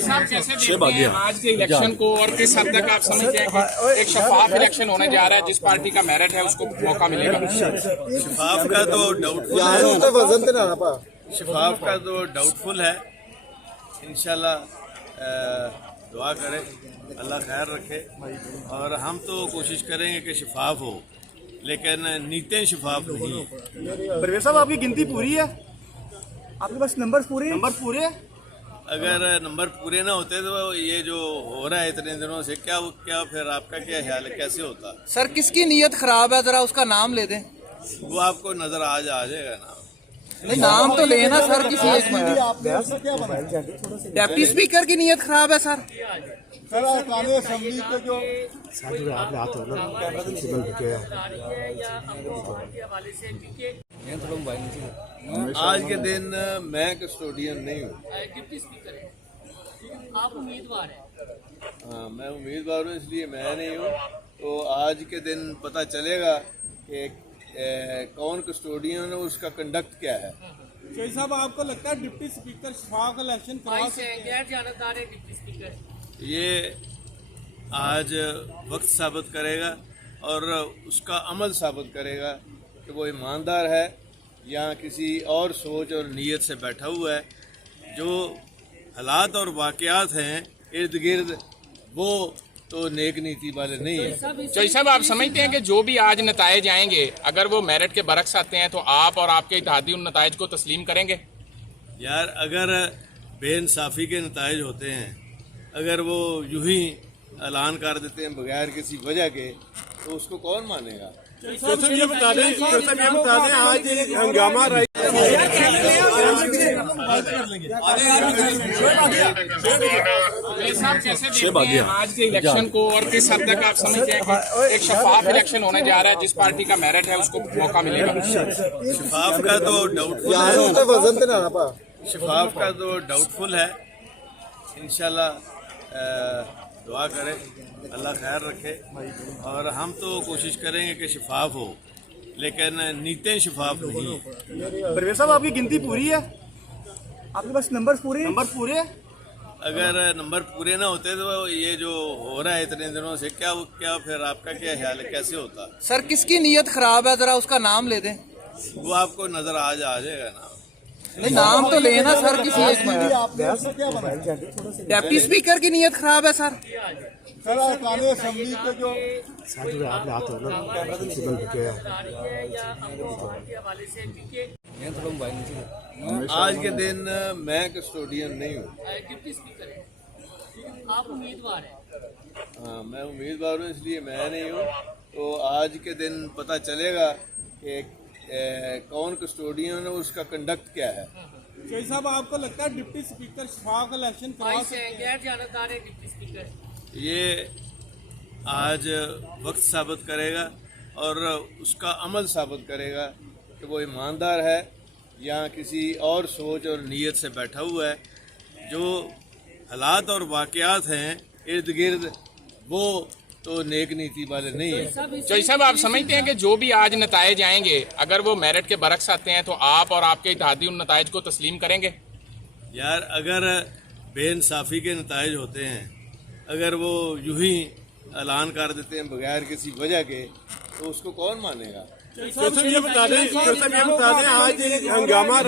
साहब कैसे देखते हैं आज के इलेक्शन को और किस हद तक आप समझते हैं कि एक शफाफ इलेक्शन होने जा रहा है, जिस पार्टी का मेरिट है उसको मौका मिलेगा? शफाफ का तो डाउटफुल है, शफाफ का तो डाउटफुल है। इंशाल्लाह दुआ करें, अल्लाह खैर रखे, और हम तो कोशिश करेंगे कि शफाफ हो, लेकिन नीतें शफाफ नहीं है। परवेज साहब, आपकी गिनती पूरी है? आपके पास नंबर पूरे? अगर नंबर पूरे ना होते तो ये जो हो रहा है इतने दिनों से, क्या फिर आपका क्या ख्याल है, कैसे होता? सर, किसकी नीयत खराब है, जरा उसका नाम ले दें। वो आपको नजर आ जाएगा ना। नहीं, नाम तो लेना सर किसी एक में। डिप्टी स्पीकर की नीयत खराब है सर। आज के दिन मैं कस्टोडियन नहीं हूँ। डिप्टी स्पीकर है, आप उम्मीदवार हैं। हाँ, मैं उम्मीदवार हूँ, इसलिए मैं नहीं हूँ। तो आज के दिन पता चलेगा कि कौन कस्टोडियन है, उसका कंडक्ट क्या है। चौधरी साहब, आपको लगता है डिप्टी स्पीकर शफाफ इलेक्शन करवा सकते हैं? गैर जानकार है डिप्टी स्पीकर। ये आज वक्त साबित करेगा और उसका अमल साबित करेगा कि वो ईमानदार है या किसी और सोच और नीयत से बैठा हुआ है। जो हालात और वाक़यात हैं इर्द गिर्द, वो तो नेक नीति वाले नहीं है। चौधरी साहब, आप समझते हैं कि जो भी आज नतायज आएंगे, अगर वो मेरिट के बरक्स आते हैं तो आप और आपके इत्तेहादी उन नतायज को तस्लीम करेंगे? यार, अगर बेइंसाफ़ी के नतायज होते हैं, अगर वो यूं ही ऐलान कर देते हैं बगैर किसी वजह के, तो उसको कौन मानेगा? ये बता दें आज हंगामा साहब कैसे देखते हैं आज के इलेक्शन को और किस हद तक आप समझते हैं कि एक शफाफ इलेक्शन होने जा रहा है, जिस पार्टी का मेरिट है उसको मौका मिलेगा? शफाफ का तो डाउटफुल है, शफाफ का तो डाउटफुल है। इंशाल्लाह दुआ करें, अल्लाह खैर रखे, और हम तो कोशिश करेंगे कि शफाफ हो, लेकिन नीतें शफाफ नहीं है। परवेज साहब, आपकी गिनती पूरी है? आपके पास नंबर पूरे? अगर नंबर पूरे ना होते तो ये जो हो रहा है इतने दिनों से, क्या फिर आपका क्या ख्याल है, कैसे होता? सर, किसकी नीयत खराब है, जरा उसका नाम ले दें। वो आपको नजर आ जाएगा ना। नहीं, नाम तो लेना सर किसी एक में। डिप्टी स्पीकर की नीयत खराब है सर। आज के दिन मैं कस्टोडियन नहीं हूँ। डिप्टी स्पीकर है, आप उम्मीदवार हैं। हाँ, मैं उम्मीदवार हूँ, इसलिए मैं नहीं हूँ। तो आज के दिन पता चलेगा कि कौन कस्टोडियन है, उसका कंडक्ट क्या है। चौधरी साहब, आपको लगता है डिप्टी स्पीकर शफाफ इलेक्शन करवा सकते हैं? गैर जानकार है डिप्टी स्पीकर। ये आज वक्त साबित करेगा और उसका अमल साबित करेगा कि वो ईमानदार है या किसी और सोच और नीयत से बैठा हुआ है। जो हालात और वाक़यात हैं इर्द गिर्द, वो तो नेक नीति वाले नहीं है। चौधरी साहब, आप समझते हैं कि जो भी आज नतायज आएंगे, अगर वो मेरिट के बरक्स आते हैं तो आप और आपके इत्तेहादी उन नतायज को तस्लीम करेंगे? यार, अगर बेइंसाफ़ी के नतायज होते हैं, अगर वो यूं ही ऐलान कर देते हैं बगैर किसी वजह के, तो उसको कौन मानेगा? ये बता दें आज हंगामा